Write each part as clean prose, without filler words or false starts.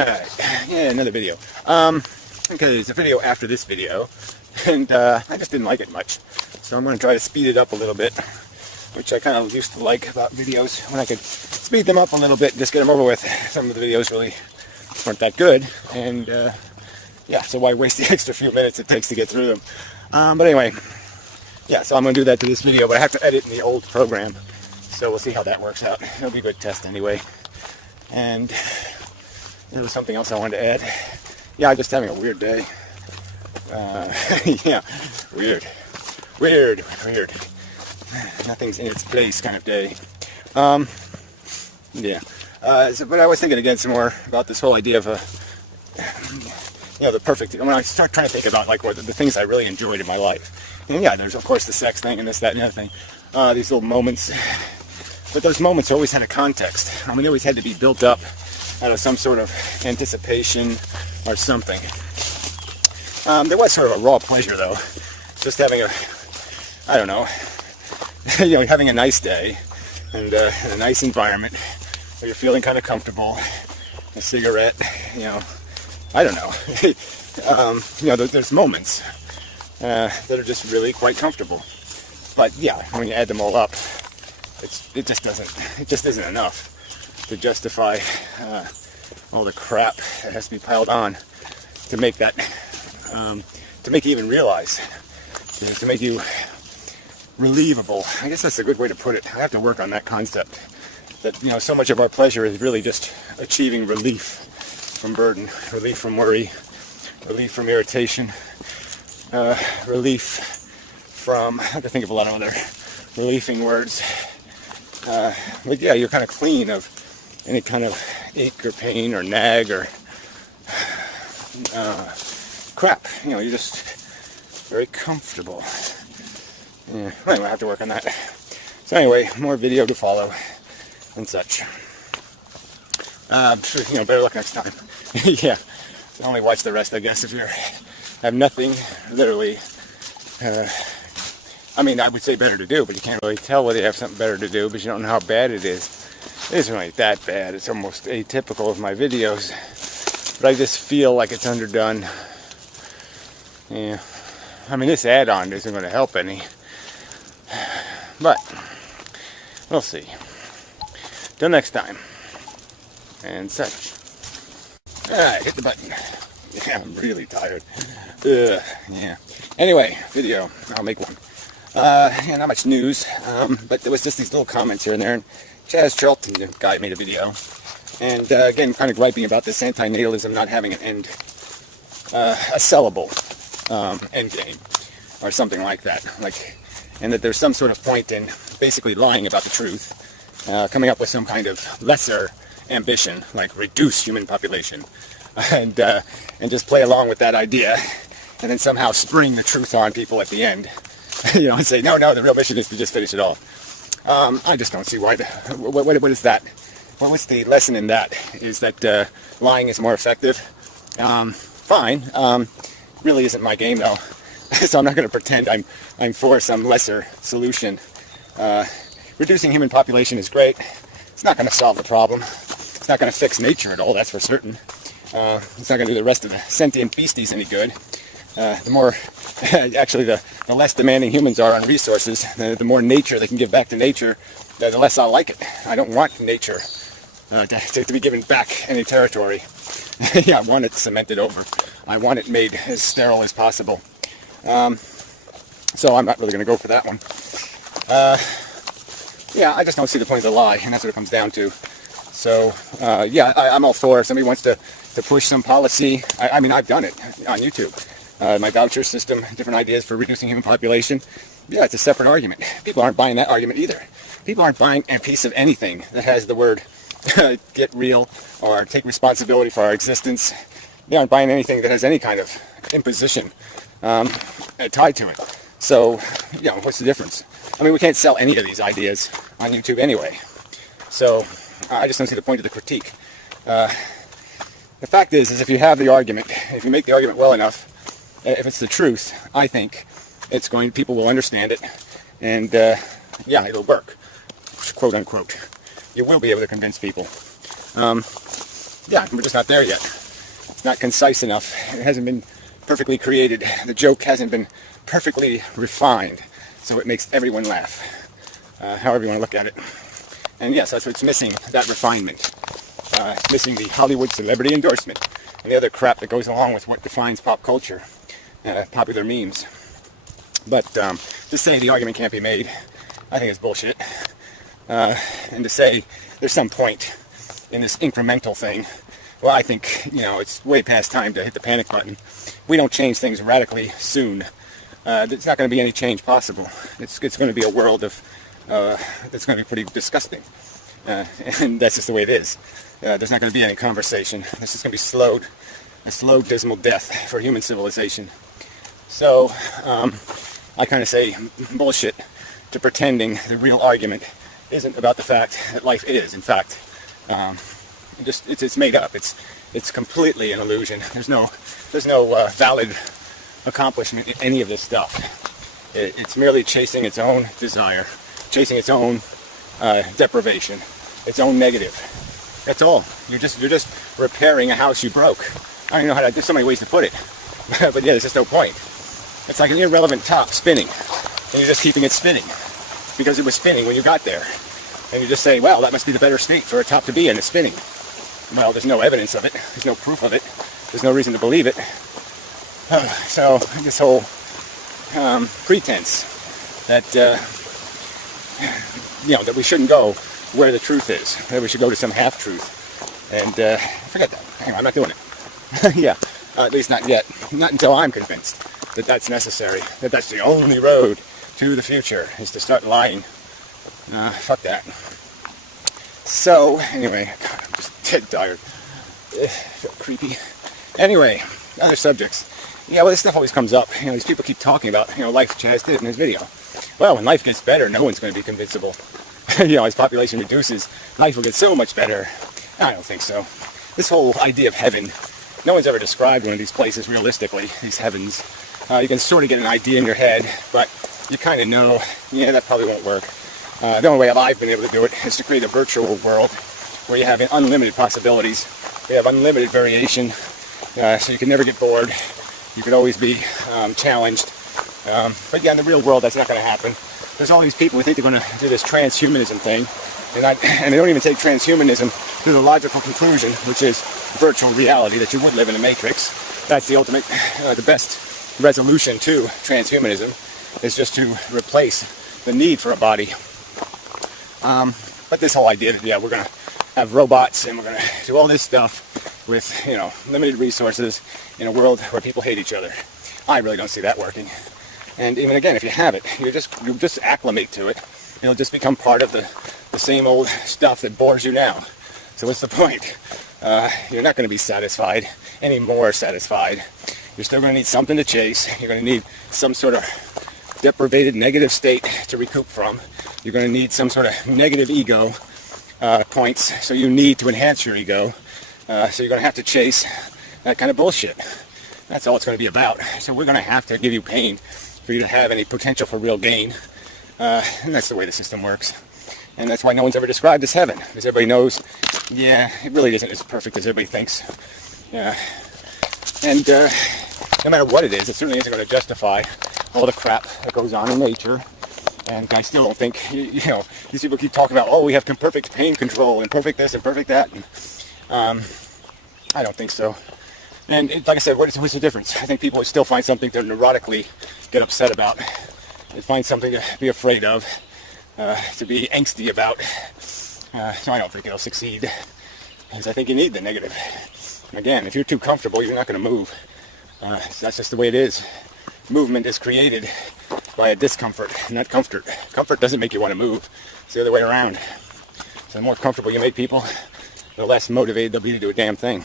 Alright, yeah, another video. Okay, it's a video after this video, and I just didn't like it much. So I'm going to try to speed it up a little bit, which I kind of used to like about videos, when I could speed them up a little bit and just get them over with. Some of the videos really weren't that good, and yeah, so why waste the extra few minutes it takes to get through them? But anyway, yeah, so I'm going to do that to this video, but I have to edit in the old program, so we'll see how that works out. It'll be a good test anyway. And there was something else I wanted to add. Yeah, I'm just having a weird day. Yeah, weird. Nothing's in its place kind of day. Yeah. But I was thinking again some more about this whole idea of the perfect. When I start trying to think about like what the things I really enjoyed in my life. And yeah, there's of course the sex thing and this, that, and the other thing. These little moments. But those moments always had a context. I mean, they always had to be built up out of some sort of anticipation or something. There was sort of a raw pleasure, though. Just having having a nice day and a nice environment where you're feeling kind of comfortable. A cigarette, I don't know. There's moments that are just really quite comfortable. But yeah, when you add them all up, it just isn't enough to justify all the crap that has to be piled on to make that, to make you even realize, to make you relievable. I guess that's a good way to put it. I have to work on that concept. That so much of our pleasure is really just achieving relief from burden, relief from worry, relief from irritation, relief from. I have to think of a lot of other relieving words. But yeah, you're kind of clean of any kind of ache or pain or nag or crap. You're just very comfortable. Yeah. Anyway, I have to work on that. So anyway, more video to follow and such. I'm sure, better luck next time. Yeah. So only watch the rest, I guess, if you have nothing, literally. I would say better to do, but you can't really tell whether you have something better to do because you don't know how bad it is. It isn't really that bad. It's almost atypical of my videos. But I just feel like it's underdone. Yeah. This add-on isn't going to help any. But, we'll see. Till next time. And such. Alright, hit the button. Yeah, I'm really tired. Yeah. Anyway, video. I'll make one. Not much news, but there was just these little comments here and there, and Chaz Charlton, the guy, made a video, and again, kind of griping about this anti-natalism not having an end, a sellable end game, or something like that, and that there's some sort of point in basically lying about the truth, coming up with some kind of lesser ambition, like reduce human population, and just play along with that idea, and then somehow spring the truth on people at the end. And say, no, the real mission is to just finish it off. I just don't see why. What is that? What's the lesson in that? Is that lying is more effective? Fine. Really isn't my game, though. So I'm not going to pretend I'm for some lesser solution. Reducing human population is great. It's not going to solve the problem. It's not going to fix nature at all, that's for certain. It's not going to do the rest of the sentient beasties any good. The more, actually, the less demanding humans are on resources, the more nature they can give back to nature, the less I'll like it. I don't want nature to be given back any territory. Yeah, I want it cemented over. I want it made as sterile as possible. So I'm not really going to go for that one. Yeah, I just don't see the point of the lie, and that's what it comes down to. So, yeah, I'm all for if somebody wants to push some policy. I've done it on YouTube. My voucher system, different ideas for reducing human population. Yeah, it's a separate argument. People aren't buying that argument either. People aren't buying a piece of anything that has the word get real or take responsibility for our existence. They aren't buying anything that has any kind of imposition tied to it. So, what's the difference? We can't sell any of these ideas on YouTube anyway. So, I just don't see the point of the critique. The fact is if you have the argument, if you make the argument well enough, if it's the truth, I think people will understand it, and yeah, it'll work, quote unquote. You will be able to convince people. yeah, we're just not there yet. It's not concise enough. It hasn't been perfectly created. The joke hasn't been perfectly refined, so it makes everyone laugh, however you want to look at it. And yes, that's what's missing, that refinement. It's missing the Hollywood celebrity endorsement and the other crap that goes along with what defines pop culture, popular memes. But to say the argument can't be made, I think it's bullshit. And to say there's some point in this incremental thing, well, I think, it's way past time to hit the panic button. We don't change things radically soon. There's not going to be any change possible. It's going to be a world of that's going to be pretty disgusting. And that's just the way it is. There's not going to be any conversation. This is going to be a slow, dismal death for human civilization. So, I kind of say bullshit to pretending the real argument isn't about the fact that life is, in fact, it's made up. It's completely an illusion. There's no valid accomplishment in any of this stuff. It's merely chasing its own desire, chasing its own deprivation, its own negative. That's all. You're just repairing a house you broke. I don't even know how to. There's so many ways to put it, but yeah, there's just no point. It's like an irrelevant top spinning, and you're just keeping it spinning because it was spinning when you got there. And you just say, well, that must be the better state for a top to be in, is spinning. Well, there's no evidence of it. There's no proof of it. There's no reason to believe it. So this whole pretense that that we shouldn't go where the truth is, that we should go to some half-truth, and forget that. Hang on, I'm not doing it. Yeah, at least not yet. Not until I'm convinced that that's necessary, that that's the only road to the future, is to start lying. Fuck that. So, anyway, God, I'm just dead tired. I feel creepy. Anyway, other subjects. Yeah, well, this stuff always comes up. These people keep talking about, life Chaz did in his video. Well, when life gets better, no one's going to be convincible. As population reduces, life will get so much better. I don't think so. This whole idea of heaven, no one's ever described one of these places realistically, these heavens. You can sort of get an idea in your head, but you kind of know, that probably won't work. The only way I've been able to do it is to create a virtual world where you have unlimited possibilities. You have unlimited variation, so you can never get bored. You could always be challenged. But yeah, in the real world, that's not going to happen. There's all these people who think they're going to do this transhumanism thing, and they don't even take transhumanism to the logical conclusion, which is virtual reality, that you would live in a matrix. That's the ultimate, the best resolution to transhumanism, is just to replace the need for a body. But this whole idea that, we're going to have robots and we're going to do all this stuff with, limited resources in a world where people hate each other, I really don't see that working. And even again, if you have it, you just acclimate to it. It'll just become part of the same old stuff that bores you now. So what's the point? You're not going to be satisfied, any more satisfied. You're still going to need something to chase. You're going to need some sort of deprivated negative state to recoup from. You're going to need some sort of negative ego points, so you need to enhance your ego. So you're going to have to chase that kind of bullshit. That's all it's going to be about. So we're going to have to give you pain for you to have any potential for real gain. And that's the way the system works. And that's why no one's ever described as heaven, because everybody knows, it really isn't as perfect as everybody thinks. Yeah. And no matter what it is, it certainly isn't going to justify all the crap that goes on in nature. And I still don't think, these people keep talking about, we have perfect pain control and perfect this and perfect that. And, I don't think so. And like I said, what's the difference? I think people would still find something to neurotically get upset about. They find something to be afraid of, to be angsty about. So I don't think it'll succeed, because I think you need the negative. Again, if you're too comfortable, you're not going to move. So that's just the way it is. Movement is created by a discomfort, not comfort. Comfort doesn't make you want to move. It's the other way around. So the more comfortable you make people, the less motivated they'll be to do a damn thing.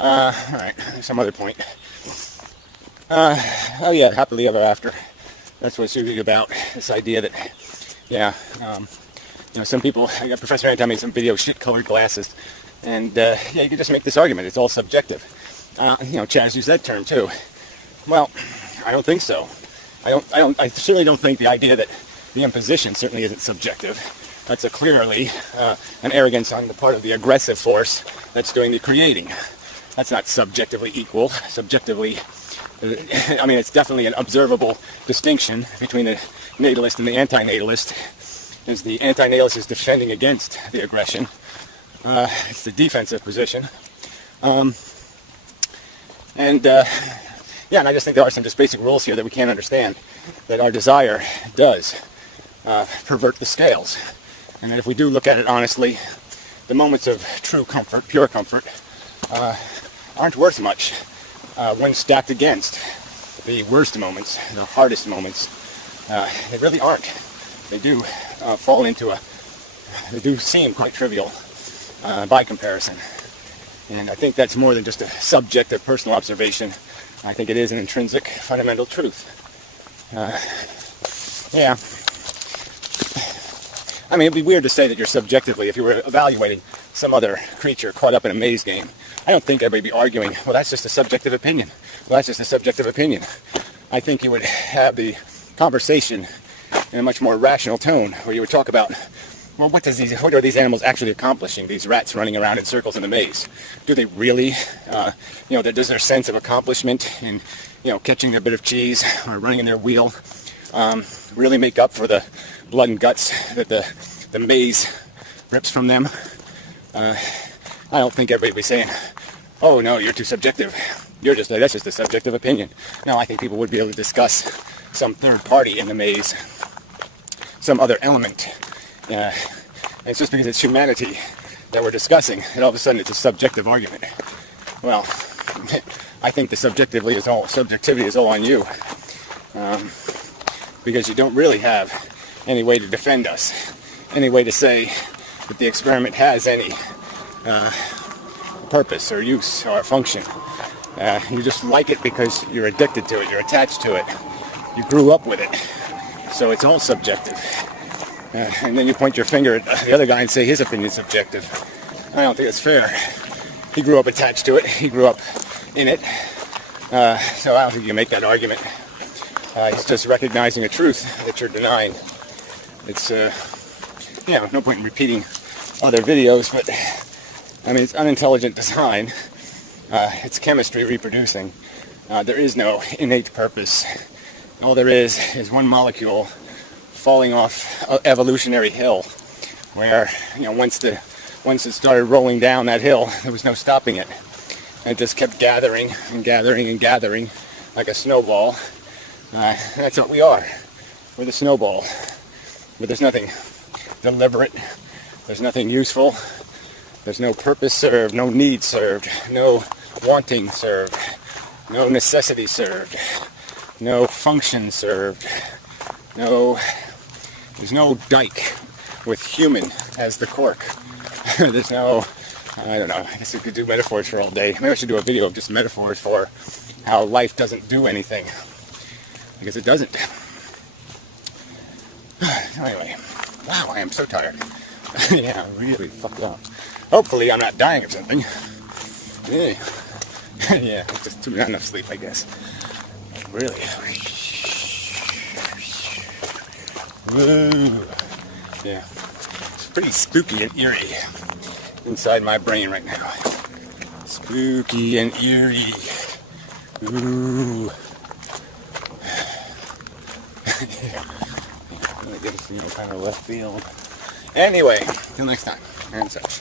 Alright, some other point. Happily ever after. That's what it's usually about. This idea that, some people, Professor Anton made some video, shit-colored glasses. And, you can just make this argument. It's all subjective. Chaz used that term too. Well, I don't think so. I certainly don't think the idea that the imposition certainly isn't subjective. That's clearly an arrogance on the part of the aggressive force that's doing the creating. That's not subjectively equal. Subjectively, I mean, it's definitely an observable distinction between the natalist and the anti-natalist. Is the anti-natalist is defending against the aggression. It's the defensive position. Yeah, and I just think there are some just basic rules here that we can't understand, that our desire does pervert the scales. And that if we do look at it honestly, the moments of true comfort, pure comfort, aren't worth much when stacked against the worst moments, the hardest moments. They really aren't. They do fall into they do seem quite trivial by comparison. And I think that's more than just a subjective personal observation. I think it is an intrinsic fundamental truth. Yeah. I mean, it'd be weird to say that you're subjectively, if you were evaluating some other creature caught up in a maze game, I don't think everybody would be arguing, well, that's just a subjective opinion. Well, that's just a subjective opinion. I think you would have the conversation in a much more rational tone, where you would talk about, well, what are these animals actually accomplishing, these rats running around in circles in the maze? Do they really, does their sense of accomplishment in, catching their bit of cheese or running in their wheel really make up for the blood and guts that the maze rips from them? I don't think everybody would be saying, oh no, you're too subjective. That's just a subjective opinion. No, I think people would be able to discuss some third party in the maze, some other element. And it's just because it's humanity that we're discussing, and all of a sudden it's a subjective argument. Well, I think the subjectivity is all on you, because you don't really have any way to defend us, any way to say that the experiment has any purpose or use or function. You just like it because you're addicted to it, you're attached to it, you grew up with it, so it's all subjective. And then you point your finger at the other guy and say his opinion is subjective. I don't think it's fair. He grew up attached to it. He grew up in it. So I don't think you can make that argument. It's just recognizing a truth that you're denying. It's, no point in repeating other videos, but, I mean, it's unintelligent design. It's chemistry reproducing. There is no innate purpose. All there is one molecule falling off an evolutionary hill, where once it started rolling down that hill, there was no stopping it. And it just kept gathering and gathering and gathering like a snowball. That's what we are. We're the snowball. But there's nothing deliberate. There's nothing useful. There's no purpose served, no need served, no wanting served, no necessity served, no function served, there's no dike with human as the cork. There's no, I don't know, I guess we could do metaphors for all day. Maybe I should do a video of just metaphors for how life doesn't do anything. Because it doesn't. Anyway, wow, I am so tired. Yeah, really fucked up. Hopefully I'm not dying of something. Yeah, yeah, just not enough sleep, I guess. Really. Woo. Yeah, it's pretty spooky and eerie inside my brain right now. Spooky and eerie. Ooh. I guess, kind of left field. Anyway, till next time, and such.